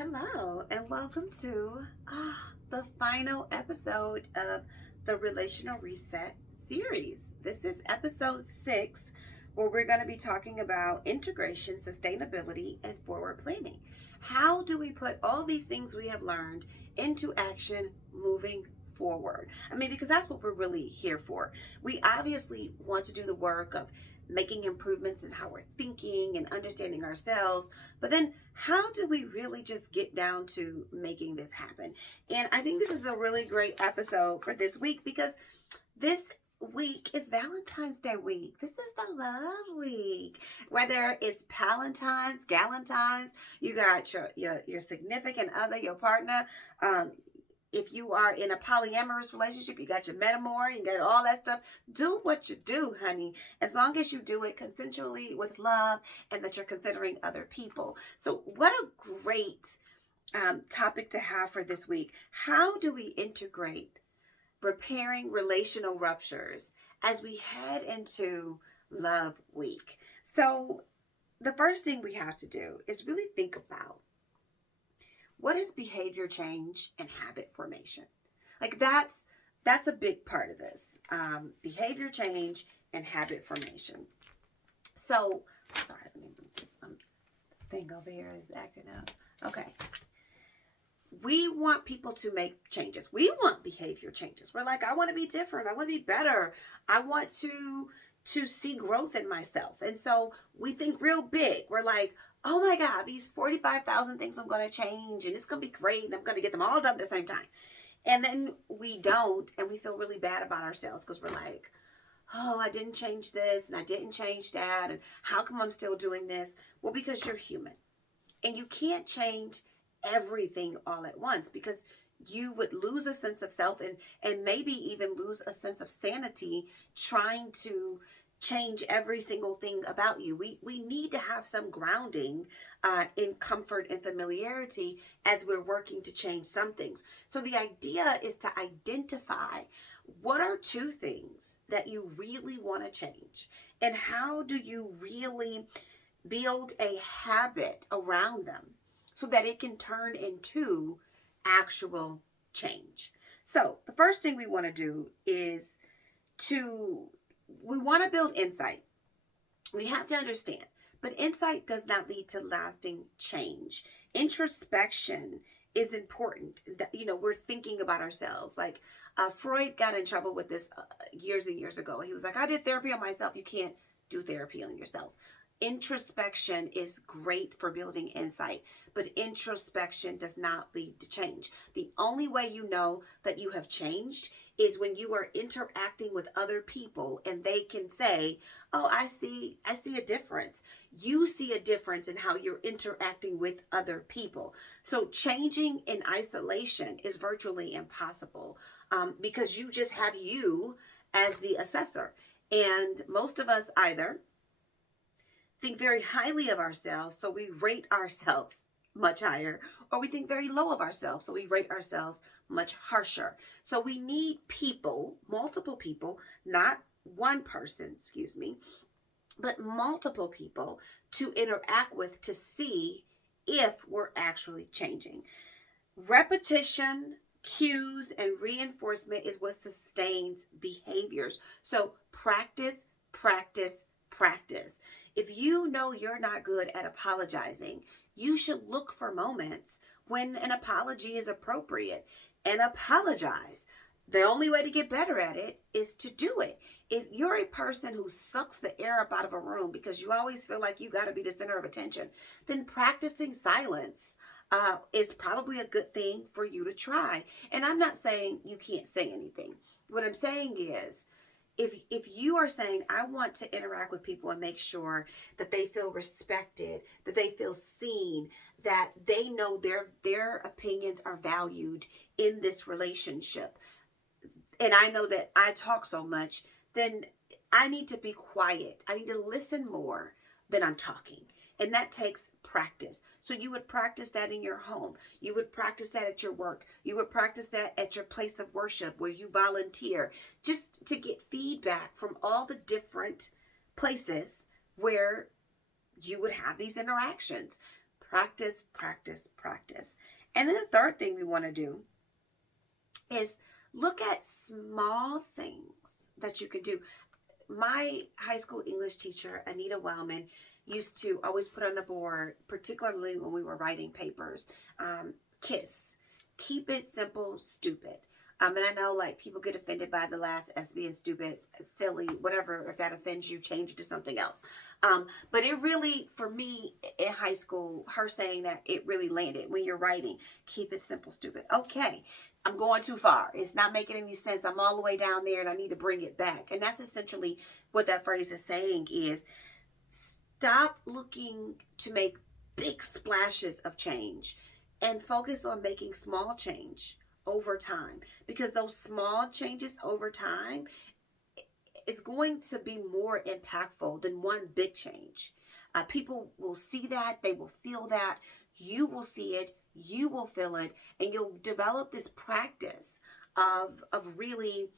Hello, and welcome to the final episode of the Relational Reset series. This is episode 6, where we're going to be talking about integration, sustainability, and forward planning. How do we put all these things we have learned into action moving forward? Because that's what we're really here for. We obviously want to do the work of making improvements in how we're thinking and understanding ourselves. But then how do we really just get down to making this happen? And I think this is a really great episode for this week because this week is Valentine's Day week. This is the love week. Whether it's Palentine's, Galentine's, you got your significant other, your partner, if you are in a polyamorous relationship, you got your metamor, you got all that stuff. Do what you do, honey, as long as you do it consensually with love and that you're considering other people. So what a great topic to have for this week. How do we integrate repairing relational ruptures as we head into Love Week? So the first thing we have to do is really think about, what is behavior change and habit formation? Like that's a big part of this. Behavior change and habit formation. So, sorry, let me move this thing over here is acting up. Okay. We want people to make changes. We want behavior changes. We're like, I want to be different. I want to be better. I want to see growth in myself. And so we think real big. We're like, oh my God, these 45,000 things I'm going to change and it's going to be great and I'm going to get them all done at the same time. And then we don't, and we feel really bad about ourselves because we're like, oh, I didn't change this and I didn't change that. And how come I'm still doing this? Well, because you're human and you can't change everything all at once because you would lose a sense of self and maybe even lose a sense of sanity trying to change every single thing about you. We need to have some grounding in comfort and familiarity as we're working to change some things. So the idea is to identify what are 2 things that you really want to change and how do you really build a habit around them so that it can turn into actual change. So the first thing we want to do is we want to build insight. We have to understand, but insight does not lead to lasting change. Introspection is important. We're thinking about ourselves. Like Freud got in trouble with this years and years ago. He was like, I did therapy on myself. You can't do therapy on yourself. Introspection is great for building insight, but introspection does not lead to change. The only way you know that you have changed is when you are interacting with other people and they can say, oh, I see a difference. You see a difference in how you're interacting with other people. So changing in isolation is virtually impossible because you just have you as the assessor. And most of us either think very highly of ourselves, so we rate ourselves much higher, or we think very low of ourselves, so we rate ourselves much harsher. So we need people, multiple people, not one person, but multiple people to interact with to see if we're actually changing. Repetition, cues, and reinforcement is what sustains behaviors. So practice, practice, practice. If you know you're not good at apologizing, you should look for moments when an apology is appropriate and apologize. The only way to get better at it is to do it. If you're a person who sucks the air up out of a room because you always feel like you got to be the center of attention, then practicing silence is probably a good thing for you to try. And I'm not saying you can't say anything. What I'm saying is, if you are saying, I want to interact with people and make sure that they feel respected, that they feel seen, that they know their opinions are valued in this relationship, and I know that I talk so much, then I need to be quiet. I need to listen more than I'm talking. And that takes practice. So you would practice that in your home. You would practice that at your work. You would practice that at your place of worship where you volunteer, just to get feedback from all the different places where you would have these interactions. practice, practice, practice. And then the third thing we want to do is look at small things that you can do. My high school English teacher, Anita Wellman, used to always put on the board, particularly when we were writing papers, KISS. Keep it simple, stupid. And I know like people get offended by the last S being stupid, silly, whatever. If that offends you, change it to something else. But it really, for me in high school, her saying that, it really landed. When you're writing, keep it simple, stupid. Okay, I'm going too far. It's not making any sense. I'm all the way down there and I need to bring it back. And that's essentially what that phrase is saying is stop looking to make big splashes of change and focus on making small change over time, because those small changes over time is going to be more impactful than one big change. People will see that, they will feel that, you will see it, you will feel it, and you'll develop this practice of really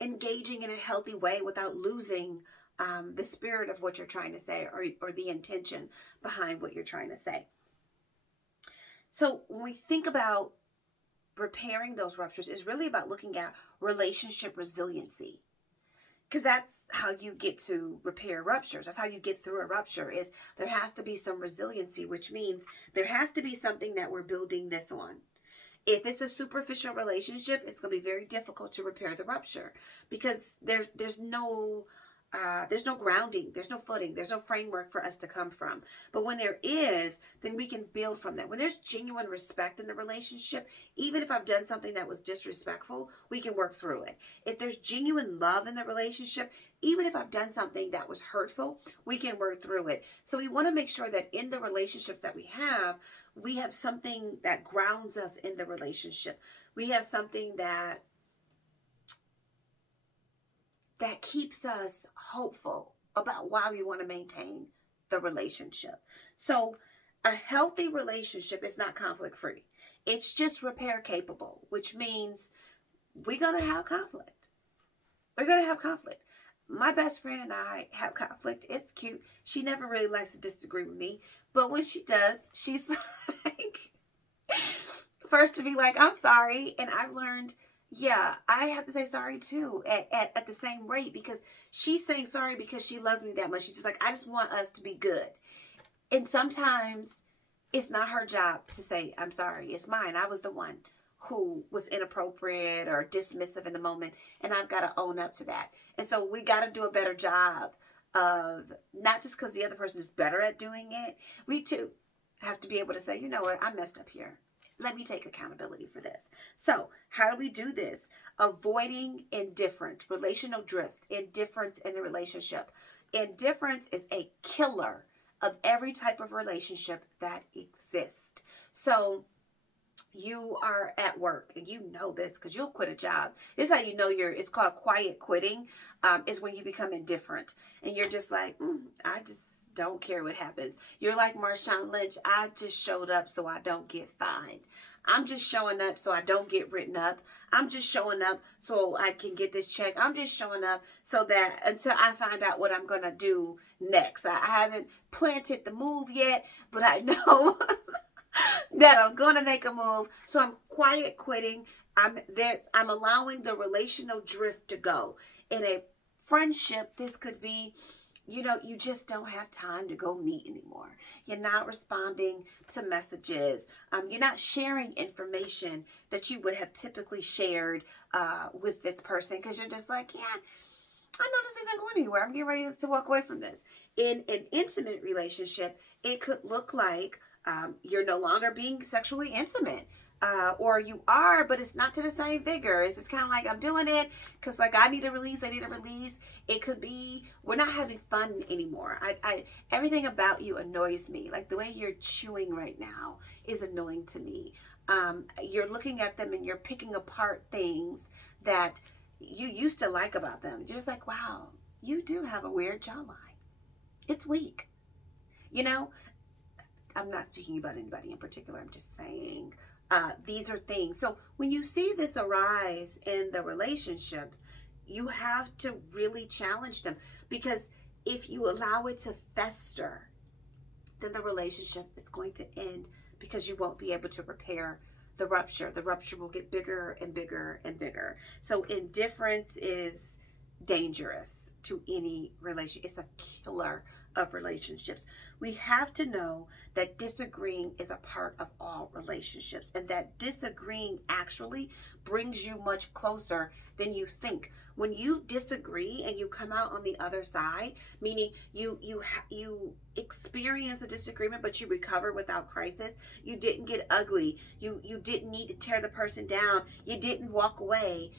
engaging in a healthy way without losing the spirit of what you're trying to say, or the intention behind what you're trying to say. So when we think about repairing those ruptures, is really about looking at relationship resiliency, because that's how you get to repair ruptures. That's how you get through a rupture, is there has to be some resiliency, which means there has to be something that we're building this on. If it's a superficial relationship, it's going to be very difficult to repair the rupture, because there's no grounding, there's no footing, there's no framework for us to come from. But when there is, then we can build from that. When there's genuine respect in the relationship, even if I've done something that was disrespectful, we can work through it. If there's genuine love in the relationship, even if I've done something that was hurtful, we can work through it. So we want to make sure that in the relationships that we have something that grounds us in the relationship. We have something that keeps us hopeful about why we want to maintain the relationship. So a healthy relationship is not conflict free. It's just repair capable, which means we're going to have conflict. We're going to have conflict. My best friend and I have conflict. It's cute. She never really likes to disagree with me. But when she does, she's like, first to be like, I'm sorry. And I've learned, yeah, I have to say sorry too at the same rate, because she's saying sorry because she loves me that much. She's just like, I just want us to be good. And sometimes it's not her job to say, I'm sorry. It's mine. I was the one who was inappropriate or dismissive in the moment, and I've got to own up to that. And so we got to do a better job of, not just because the other person is better at doing it, we too have to be able to say, you know what, I messed up here. Let me take accountability for this. So how do we do this? Avoiding indifference, relational drifts, indifference in a relationship. Indifference is a killer of every type of relationship that exists. So you are at work, and you know this because you'll quit a job. This is how you know it's called quiet quitting, is when you become indifferent and you're just like, I just don't care what happens. You're like Marshawn Lynch. I just showed up so I don't get fined. I'm just showing up so I don't get written up. I'm just showing up so I can get this check. I'm just showing up so that until I find out what I'm going to do next. I haven't planted the move yet, but I know that I'm going to make a move. So I'm quiet quitting. I'm allowing the relational drift to go. In a friendship, this could be, you just don't have time to go meet anymore. You're not responding to messages. You're not sharing information that you would have typically shared with this person, because you're just like, yeah, I know this isn't going anywhere. I'm getting ready to walk away from this. In an intimate relationship, it could look like you're no longer being sexually intimate. Or you are, but it's not to the same vigor. It's just kind of like, I'm doing it because like I need a release. It could be we're not having fun anymore. Everything about you annoys me. Like the way you're chewing right now is annoying to me. You're looking at them and you're picking apart things that you used to like about them. You're just like, wow, you do have a weird jawline. It's weak. I'm not speaking about anybody in particular. I'm just saying these are things. So when you see this arise in the relationship, you have to really challenge them, because if you allow it to fester, then the relationship is going to end because you won't be able to repair the rupture. The rupture will get bigger and bigger and bigger. So indifference is dangerous to any relationship. It's a killer of relationships. We have to know that disagreeing is a part of all relationships, and that disagreeing actually brings you much closer than you think. When you disagree and you come out on the other side, meaning you experience a disagreement but you recover without crisis, you didn't get ugly, you didn't need to tear the person down, you didn't walk away,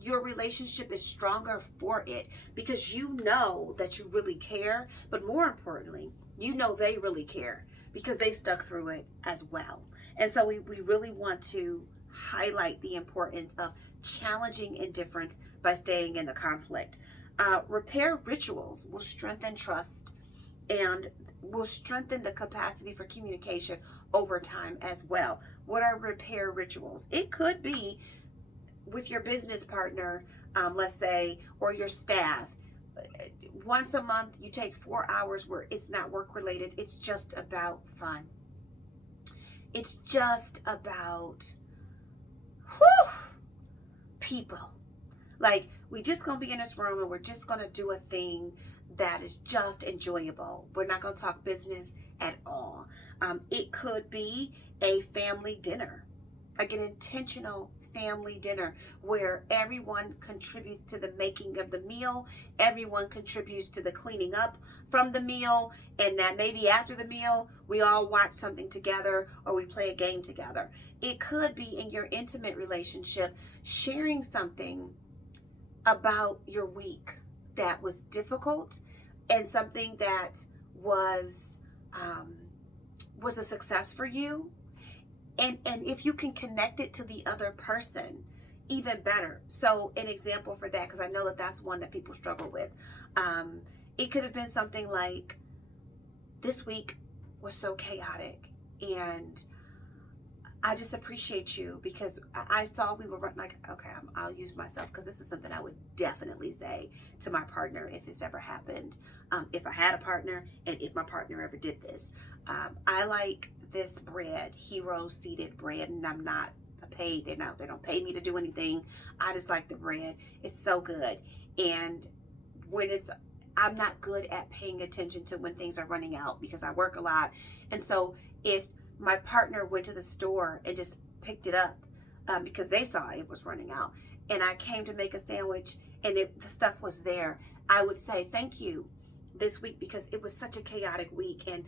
your relationship is stronger for it, because you know that you really care, but more importantly, you know they really care because they stuck through it as well. And so we really want to highlight the importance of challenging indifference by staying in the conflict. Repair rituals will strengthen trust and will strengthen the capacity for communication over time as well. What are repair rituals? It could be with your business partner, let's say, or your staff. Once a month, you take 4 hours where it's not work related. It's just about fun. It's just about people. Like, we just gonna be in this room and we're just gonna do a thing that is just enjoyable. We're not gonna talk business at all. It could be a family dinner, like an intentional family dinner where everyone contributes to the making of the meal, everyone contributes to the cleaning up from the meal, and that maybe after the meal we all watch something together or we play a game together. It could be in your intimate relationship, sharing something about your week that was difficult and something that was a success for you. And if you can connect it to the other person, even better. So an example for that, because I know that that's one that people struggle with. It could have been something like, this week was so chaotic and I just appreciate you because I saw we were like, okay, I'll use myself because this is something I would definitely say to my partner if this ever happened. If I had a partner and if my partner ever did this. I like this bread, Hero seeded bread, and I'm not paid. They don't pay me to do anything. I just like the bread. It's so good. And I'm not good at paying attention to when things are running out because I work a lot. And so if my partner went to the store and just picked it up because they saw it was running out, and I came to make a sandwich and the stuff was there, I would say thank you this week because it was such a chaotic week. And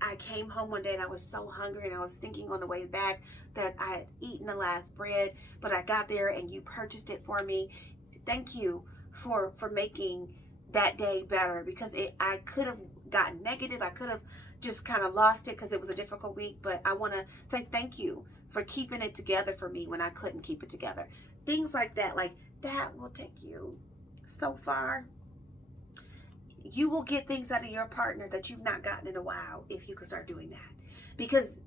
I came home one day and I was so hungry and I was thinking on the way back that I had eaten the last bread, but I got there and you purchased it for me. Thank you for making that day better because I could have gotten negative. I could have just kind of lost it because it was a difficult week, but I want to say thank you for keeping it together for me when I couldn't keep it together. Things like that will take you so far. You will get things out of your partner that you've not gotten in a while if you can start doing that, because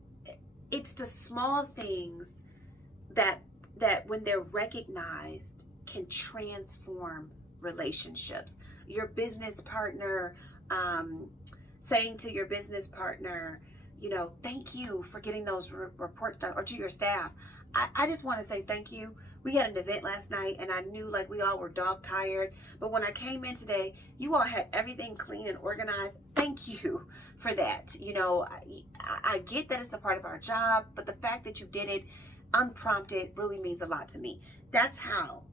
it's the small things that when they're recognized can transform relationships. Your business partner, saying to your business partner, thank you for getting those reports done, or to your staff, I just want to say thank you. We had an event last night and I knew like we all were dog tired, but when I came in today, you all had everything clean and organized. Thank you for that. I get that it's a part of our job, but the fact that you did it unprompted really means a lot to me. That's how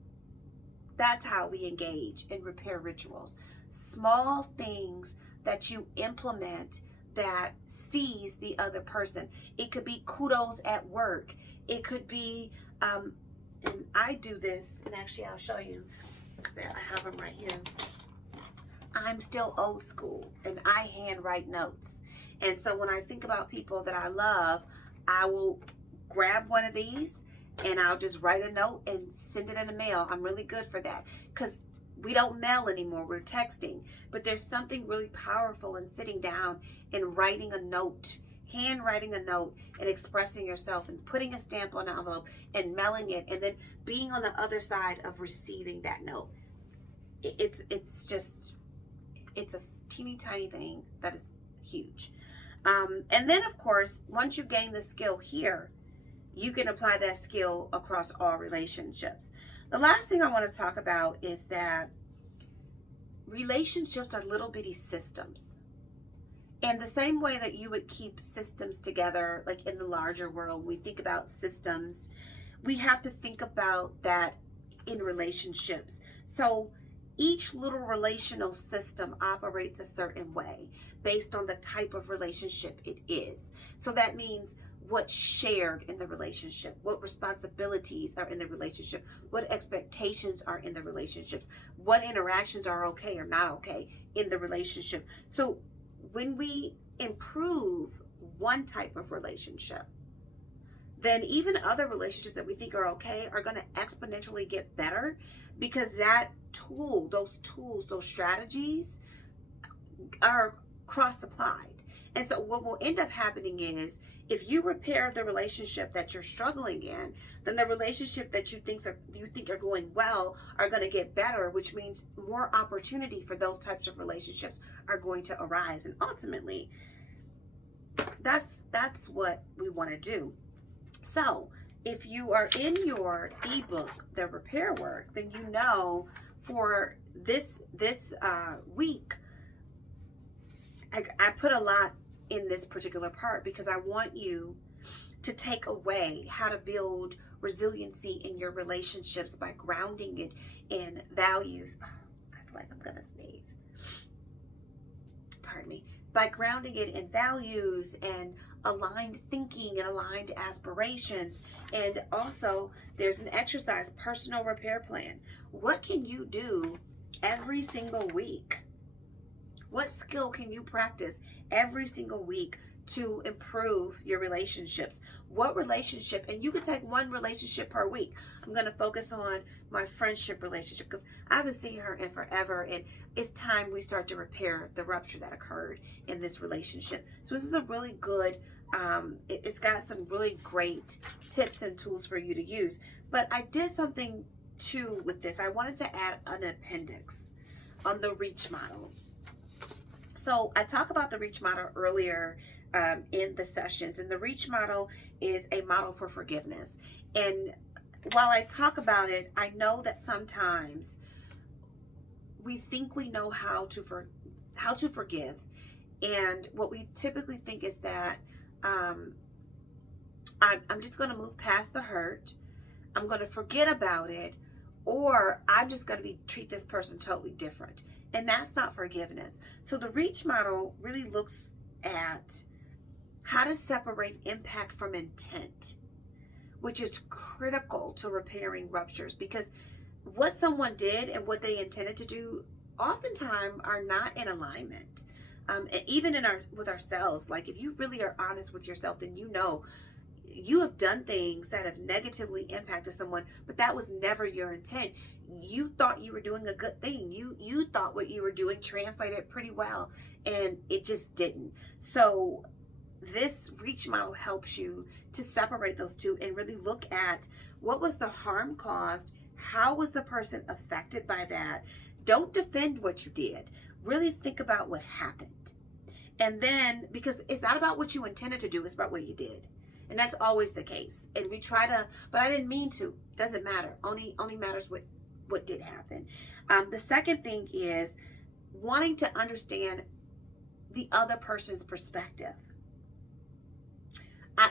we engage in repair rituals. Small things that you implement that sees the other person. It could be kudos at work. It could be, and I do this, and actually I'll show you, because I have them right here. I'm still old school, and I handwrite notes. And so when I think about people that I love, I will grab one of these, and I'll just write a note and send it in the mail. I'm really good for that, because we don't mail anymore, we're texting. But there's something really powerful in sitting down and writing a note, handwriting a note and expressing yourself and putting a stamp on an envelope and mailing it, and then being on the other side of receiving that note. It's a teeny tiny thing that is huge. And then, of course, once you gain the skill here, you can apply that skill across all relationships. The last thing I want to talk about is that relationships are little bitty systems. And the same way that you would keep systems together, like in the larger world, we think about systems, we have to think about that in relationships. So each little relational system operates a certain way based on the type of relationship it is. So that means what's shared in the relationship, what responsibilities are in the relationship, what expectations are in the relationships, what interactions are okay or not okay in the relationship. So when we improve one type of relationship, then even other relationships that we think are okay are going to exponentially get better, because that tool, those tools, those strategies are cross-applied. And so what will end up happening is, if you repair the relationship that you're struggling in, then the relationship that you think are going well are going to get better, which means more opportunity for those types of relationships are going to arise. And ultimately, that's what we want to do. So if you are in your ebook, The Repair Work, then you know for this week, I put a lot in this particular part because I want you to take away how to build resiliency in your relationships by grounding it in values. Oh, I feel like I'm gonna sneeze. Pardon me. By grounding it in values and aligned thinking and aligned aspirations. And also there's an exercise, personal repair plan. What can you do every single week? What skill can you practice every single week to improve your relationships? What relationship, and you can take one relationship per week. I'm going to focus on my friendship relationship because I haven't seen her in forever, and it's time we start to repair the rupture that occurred in this relationship. So this is a really good, it's got some really great tips and tools for you to use. But I did something too with this. I wanted to add an appendix on the reach model. So I talked about the reach model earlier in the sessions, and the reach model is a model for forgiveness. And while I talk about it, I know that sometimes we think we know how to forgive, and what we typically think is that I'm just going to move past the hurt, I'm going to forget about it, or I'm just going to treat this person totally different. And that's not forgiveness. So the reach model really looks at how to separate impact from intent, which is critical to repairing ruptures, because what someone did and what they intended to do oftentimes are not in alignment. And even with ourselves, like if you really are honest with yourself, then you know you have done things that have negatively impacted someone, but that was never your intent. You thought you were doing a good thing. You thought what you were doing translated pretty well, and it just didn't. So this reach model helps you to separate those two and really look at what was the harm caused, how was the person affected by that. Don't defend what you did. Really think about what happened. And then, because it's not about what you intended to do, it's about what you did. And that's always the case. And we try to, but I didn't mean to. Doesn't matter. Only matters what did happen. The second thing is wanting to understand the other person's perspective.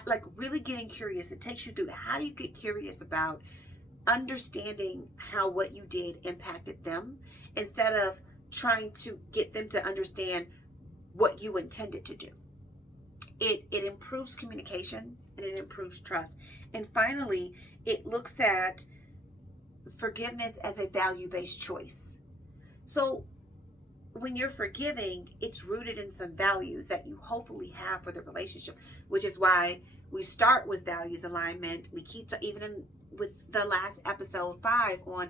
Like really getting curious. It takes you through how do you get curious about understanding how what you did impacted them, instead of trying to get them to understand what you intended to do. It improves communication and it improves trust. And finally, it looks at forgiveness as a value-based choice. So when you're forgiving, it's rooted in some values that you hopefully have for the relationship, which is why we start with values alignment. We keep with the last episode 5 on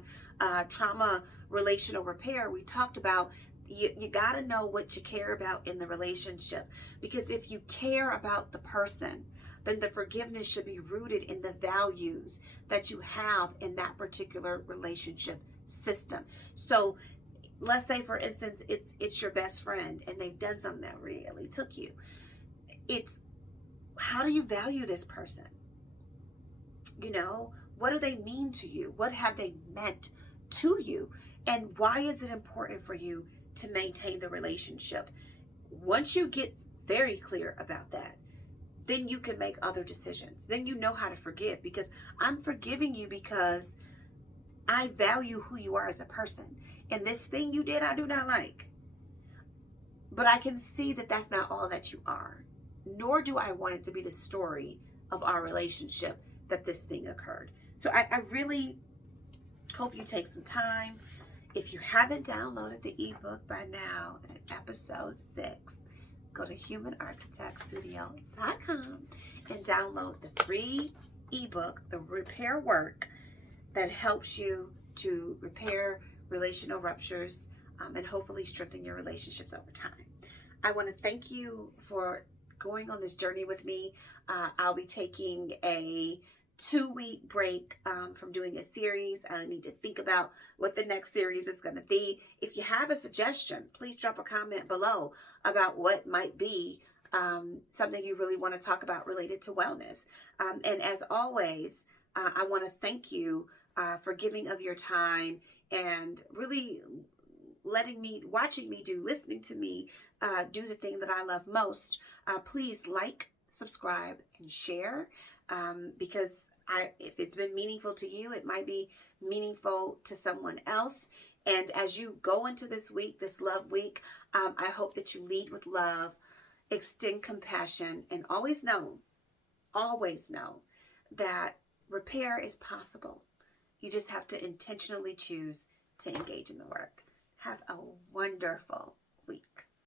trauma relational repair, we talked about you got to know what you care about in the relationship, because if you care about the person, then the forgiveness should be rooted in the values that you have in that particular relationship system. So let's say, for instance, it's your best friend and they've done something that really took you. It's how do you value this person? You know, what do they mean to you? What have they meant to you? And why is it important for you to maintain the relationship? Once you get very clear about that, then you can make other decisions. Then you know how to forgive, because I'm forgiving you because I value who you are as a person. And this thing you did, I do not like. But I can see that that's not all that you are. Nor do I want it to be the story of our relationship that this thing occurred. So I really hope you take some time. If you haven't downloaded the ebook by now, in episode 6, go to humanarchitectstudio.com and download the free ebook, The Repair Work, that helps you to repair relational ruptures and hopefully strengthen your relationships over time. I want to thank you for going on this journey with me. I'll be taking a 2-week break from doing a series. I need to think about what the next series is going to be. If you have a suggestion, please drop a comment below about what might be something you really want to talk about related to wellness. And as always, I want to thank you for giving of your time and really watching me listening to me do the thing that I love most. Please like, subscribe, and share, because if it's been meaningful to you, it might be meaningful to someone else. And as you go into this week, this love week, I hope that you lead with love, extend compassion, and always know that repair is possible. You just have to intentionally choose to engage in the work. Have a wonderful week.